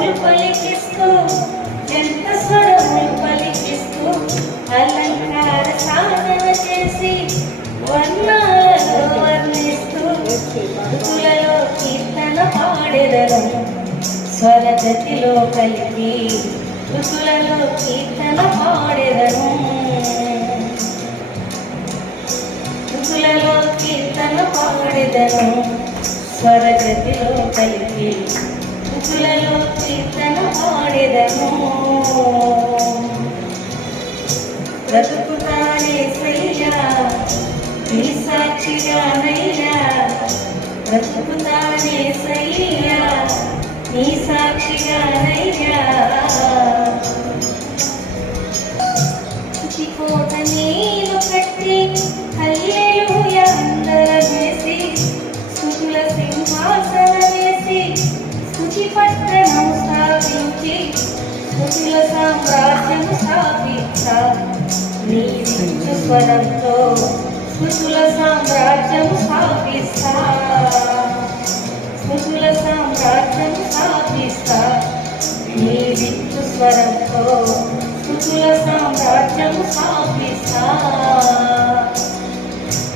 స్వరములు పలికిస్తూ జంట స్వరములు పలికిస్తూ అలంకార సాధన చేసి వర్ణాలలో వర్ణిస్తూ ఋతులలో కీర్తన పాడెదను స్వరగతిలో కలిపి ఋతులలో కీర్తన పాడెదను ఋతులలో కీర్తన పాడెదను స్వరగతిలో కలిపి ఋతులలో కీర్తన పాడెదను బ్రతుకుతానేసయ్యా నీ సాక్షిగానయ్యా బ్రతుకుతానేసయ్యా నీ సాక్షిగానయ్యా స్తుతికోట నేను కట్టి హల్లెలూయా అందరం వేసి స్తుతుల సింహాసనం వేసి స్తుతి పట్టణం స్థాపించి స్తుతుల సామ్రాజ్యము స్థాపించా నీ విద్యు స్వరంతో స్తుతుల సామ్రాజ్యము స్థాపిస్తా స్తుతుల సామ్రాజ్యము స్థాపిస్తా నీ విద్యు స్వరంతో స్తుతుల సామ్రాజ్యము స్థాపిస్తా